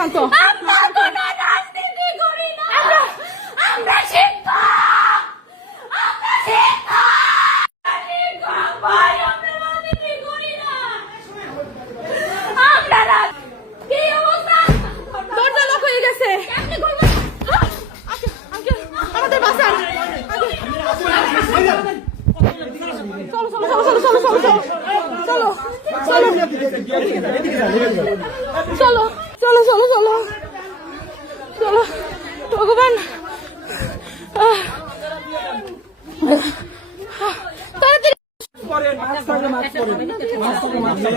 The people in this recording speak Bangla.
শান্ত। আমরা কোনো রাজনীতি করি না, আমরা শিক্ষক, আমরা শিক্ষক ভাই, আমরা রাজনীতি করি না, আমরা কি অবস্থা? দরজা লক হয়ে গেছে। আপনি করবেন আমাদের বাসার চলো চলো চলো চলো চলো চলো চলো চলো চলো চলো চলো চলো চলো ভগবান।